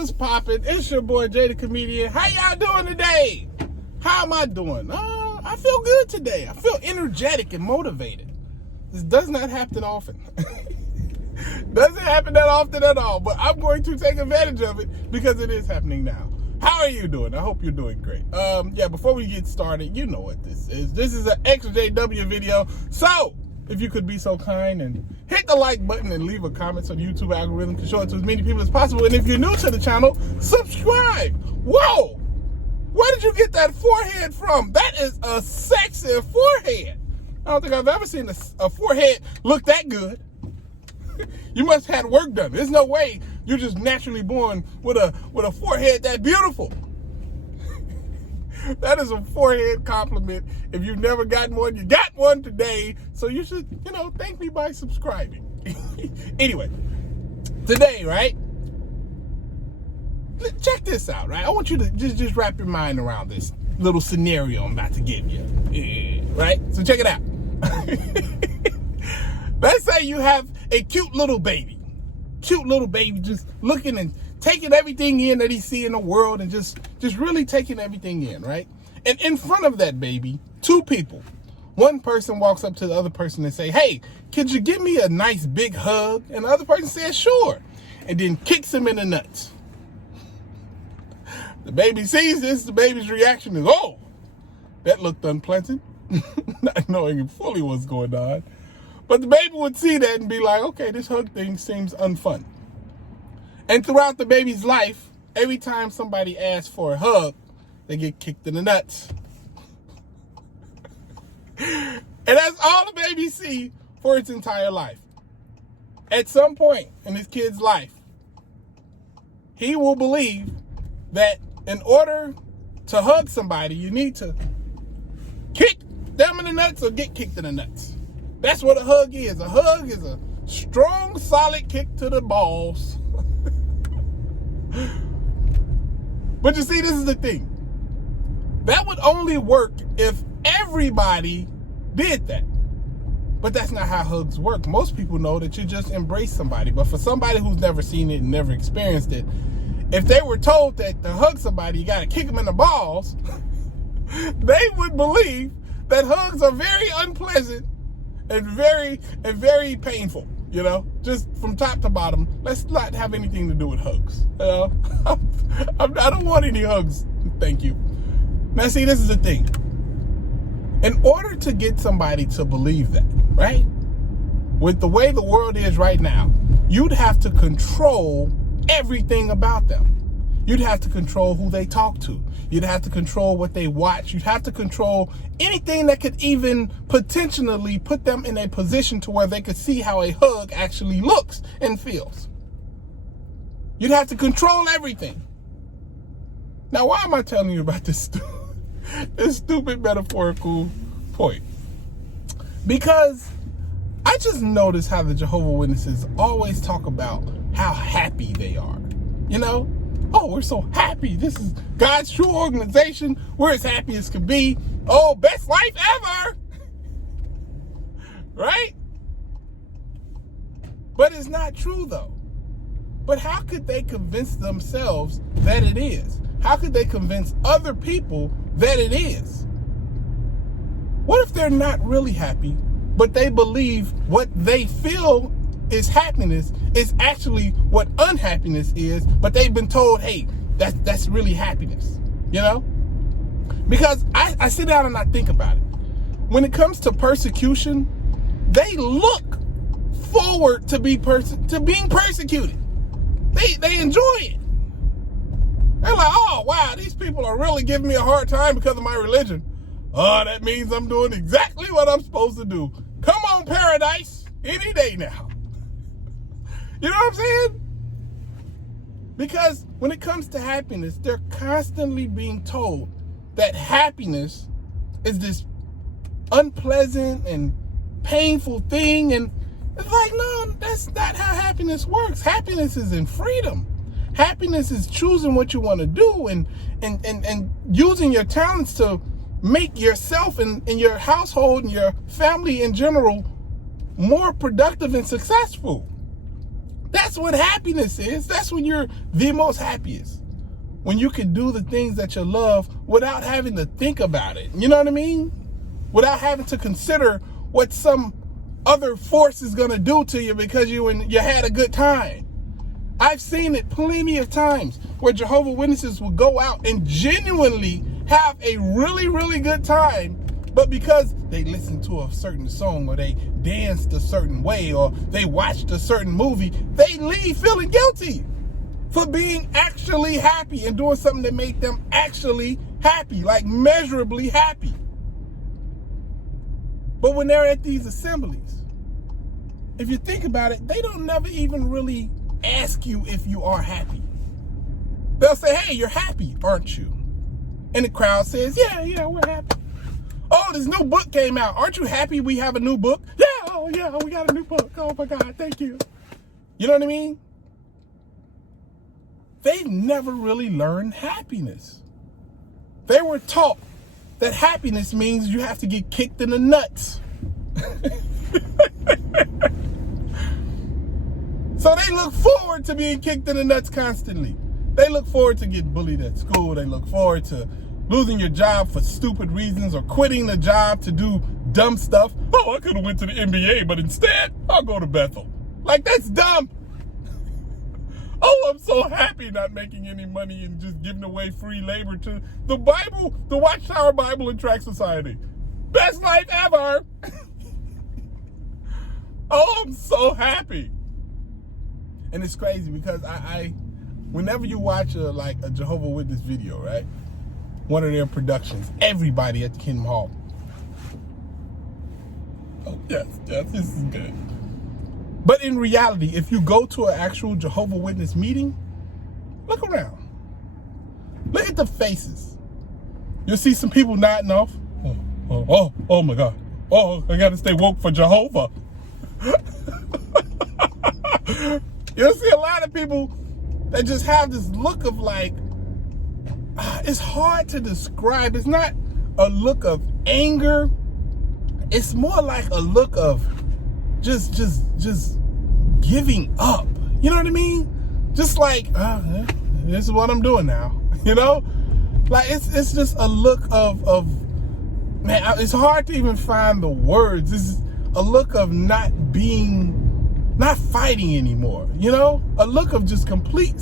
What's poppin'? It's your boy Jay the Comedian. How y'all doing today? How am I doing? I feel good today. I feel energetic and motivated. This does not happen often. Doesn't happen that often at all, but I'm going to take advantage of it because it is happening now. How are you doing? I hope you're doing great. Yeah, before we get started, you know what this is. This is an ExJw video. So, if you could be so kind and hit the like button and leave a comment so the YouTube algorithm can show it to as many people as possible. And if you're new to the channel, subscribe. Whoa! Where did you get that forehead from? That is a sexy forehead. I don't think I've ever seen a forehead look that good. You must have had work done. There's no way you're just naturally born with a forehead that beautiful. That is a forehead compliment. If you've never gotten one, you got one today. So you should, thank me by subscribing. Anyway, today, right? Check this out, right? I want you to just wrap your mind around this little scenario I'm about to give you. Right? So check it out. Let's say you have a cute little baby. Cute little baby just looking and taking everything in that he see in the world and just really taking everything in, right? And in front of that baby, two people. One person walks up to the other person and say, "Hey, could you give me a nice big hug?" And the other person says, "Sure." And then kicks him in the nuts. The baby sees this, the baby's reaction is, "Oh, that looked unpleasant," not knowing fully what's going on. But the baby would see that and be like, "Okay, this hug thing seems unfun." And throughout the baby's life, every time somebody asks for a hug, they get kicked in the nuts. And that's all the baby see for its entire life. At some point in this kid's life, he will believe that in order to hug somebody, you need to kick them in the nuts or get kicked in the nuts. That's what a hug is. A hug is a strong, solid kick to the balls. But you see, this is the thing. That would only work if everybody did that. But that's not how hugs work. Most people know that you just embrace somebody. But for somebody who's never seen it and never experienced it, if they were told that to hug somebody, you got to kick them in the balls, they would believe that hugs are very unpleasant and very painful, just from top to bottom. Let's not have anything to do with hugs. I don't want any hugs, thank you. Now see, this is the thing. In order to get somebody to believe that, right? With the way the world is right now, you'd have to control everything about them. You'd have to control who they talk to. You'd have to control what they watch. You'd have to control anything that could even potentially put them in a position to where they could see how a hug actually looks and feels. You'd have to control everything. Now, why am I telling you about this stupid metaphorical point? Because I just notice how the Jehovah Witnesses always talk about how happy they are. Oh, we're so happy. This is God's true organization. We're as happy as can be. Oh, best life ever. Right? But it's not true, though. But how could they convince themselves that it is? How could they convince other people that it is? What if they're not really happy, but they believe what they feel is happiness is actually what unhappiness is, but they've been told, hey, that's really happiness, Because I sit down and I think about it. When it comes to persecution, they look forward to being persecuted. They enjoy it. They're like, oh, wow, these people are really giving me a hard time because of my religion. Oh, that means I'm doing exactly what I'm supposed to do. Come on, paradise, any day now. You know what I'm saying? Because when it comes to happiness, they're constantly being told that happiness is this unpleasant and painful thing. And it's like, no, that's not how happiness works. Happiness is in freedom. Happiness is choosing what you want to do and using your talents to make yourself and your household and your family in general more productive and successful. That's what happiness is. That's when you're the most happiest. When you can do the things that you love without having to think about it. You know what I mean? Without having to consider what some other force is going to do to you because you had a good time. I've seen it plenty of times where Jehovah's Witnesses will go out and genuinely have a really, really good time, but because they listened to a certain song or they danced a certain way or they watched a certain movie, they leave feeling guilty for being actually happy and doing something that made them actually happy, like measurably happy. But when they're at these assemblies, if you think about it, they don't never even really ask you if you are happy. They'll say, hey, you're happy, aren't you? And the crowd says, yeah, we're happy. Oh, this new book came out. Aren't you happy we have a new book? Yeah, we got a new book. Oh my God, thank you. You know what I mean? They never really learned happiness. They were taught that happiness means you have to get kicked in the nuts. So they look forward to being kicked in the nuts constantly. They look forward to getting bullied at school. They look forward to losing your job for stupid reasons or quitting the job to do dumb stuff. Oh, I could have went to the NBA, but instead I'll go to Bethel. Like, that's dumb. Oh, I'm so happy not making any money and just giving away free labor to the Bible, the Watchtower Bible and Tract Society. Best life ever. Oh, I'm so happy. And it's crazy because I whenever you watch a Jehovah's Witness video, right? One of their productions, everybody at the Kingdom Hall. Oh, yes, this is good. But in reality, if you go to an actual Jehovah's Witness meeting, look around. Look at the faces. You'll see some people nodding off. Oh my God. Oh, I gotta stay woke for Jehovah. You'll see a lot of people that just have this look of like, it's hard to describe. It's not a look of anger. It's more like a look of just giving up. You know what I mean? Just like, this is what I'm doing now. You know? Like, it's just a look of man, it's hard to even find the words. This is a look of not fighting anymore, you know? A look of just complete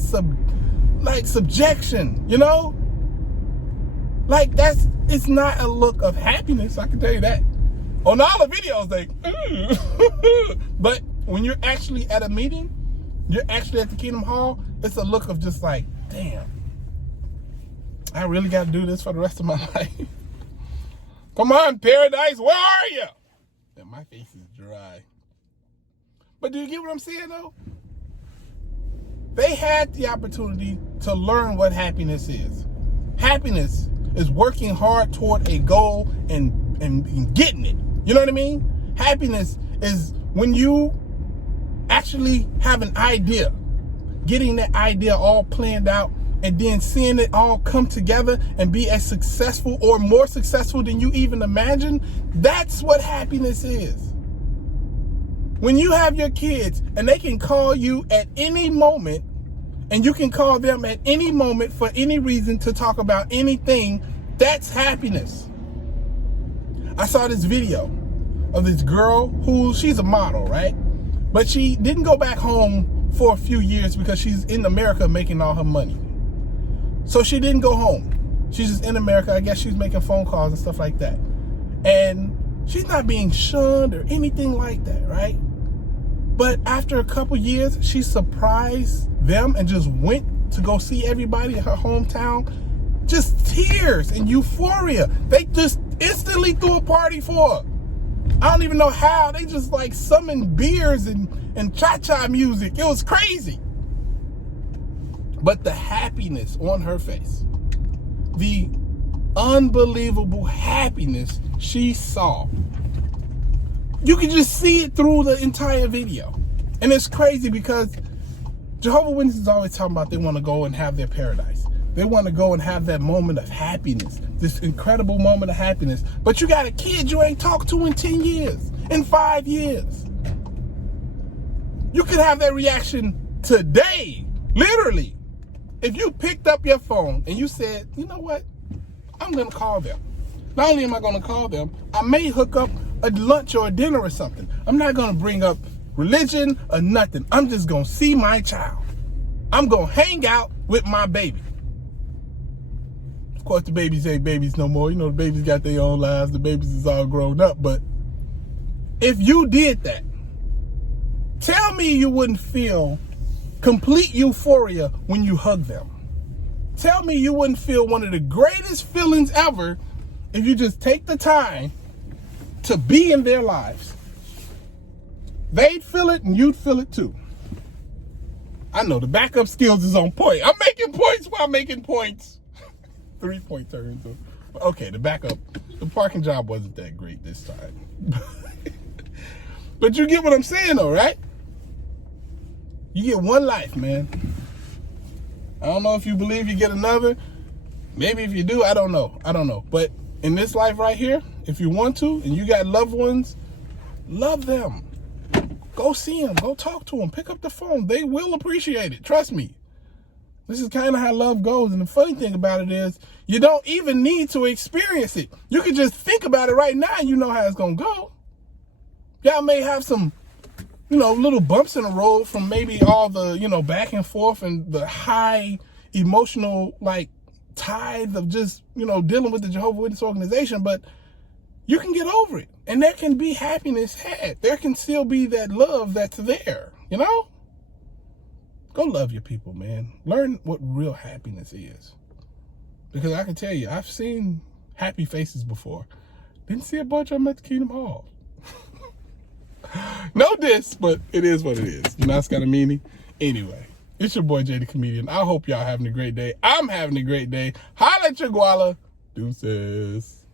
subjection, you know? Like, it's not a look of happiness, I can tell you that. On all the videos, but when you're actually at a meeting, you're actually at the Kingdom Hall, it's a look of just like, damn, I really got to do this for the rest of my life. Come on, paradise, where are you? And my face is dry. But do you get what I'm saying, though? They had the opportunity to learn what happiness is. Happiness is working hard toward a goal and getting it. You know what I mean? Happiness is when you actually have an idea, getting that idea all planned out, and then seeing it all come together and be as successful or more successful than you even imagined. That's what happiness is. When you have your kids and they can call you at any moment and you can call them at any moment for any reason to talk about anything, that's happiness. I saw this video of this girl she's a model, right? But she didn't go back home for a few years because she's in America making all her money. So she didn't go home. She's just in America. I guess she's making phone calls and stuff like that. And she's not being shunned or anything like that, right? But after a couple years, she surprised them and just went to go see everybody in her hometown. Just tears and euphoria. They just instantly threw a party for her. I don't even know how. They just like summoned beers and cha-cha music. It was crazy. But the happiness on her face, the unbelievable happiness she saw, you can just see it through the entire video. And it's crazy because Jehovah's Witnesses always talking about they want to go and have their paradise. They want to go and have that moment of happiness, this incredible moment of happiness. But you got a kid you ain't talked to in 10 years, in 5 years. You could have that reaction today, literally. If you picked up your phone and you said, you know what, I'm going to call them. Not only am I going to call them, I may hook up a lunch or a dinner or something. I'm not going to bring up religion or nothing. I'm just going to see my child. I'm going to hang out with my baby. Of course, the babies ain't babies no more. You know, the babies got their own lives. The babies is all grown up. But if you did that, tell me you wouldn't feel complete euphoria when you hug them. Tell me you wouldn't feel one of the greatest feelings ever if you just take the time to be in their lives. They'd feel it and you'd feel it too. I know the backup skills is on point. I'm making points while making points. 3-point turns. Okay, the parking job wasn't that great this time. But you get what I'm saying though, right? You get one life, man. I don't know if you believe you get another. Maybe if you do, I don't know. But in this life right here, if you want to, and you got loved ones, love them. Go see them. Go talk to them. Pick up the phone. They will appreciate it. Trust me. This is kind of how love goes. And the funny thing about it is, you don't even need to experience it. You can just think about it right now and you know how it's going to go. Y'all may have some, little bumps in the road from maybe all the, back and forth and the high emotional, tide of just, dealing with the Jehovah Witness organization, but you can get over it. And there can be happiness had. There can still be that love that's there, Go love your people, man. Learn what real happiness is. Because I can tell you, I've seen happy faces before. Didn't see a bunch of them at the Kingdom Hall. No diss, but it is what it is. It's got a meaning. Anyway, it's your boy Jay the Comedian. I hope y'all having a great day. I'm having a great day. Holla at your guala. Deuces.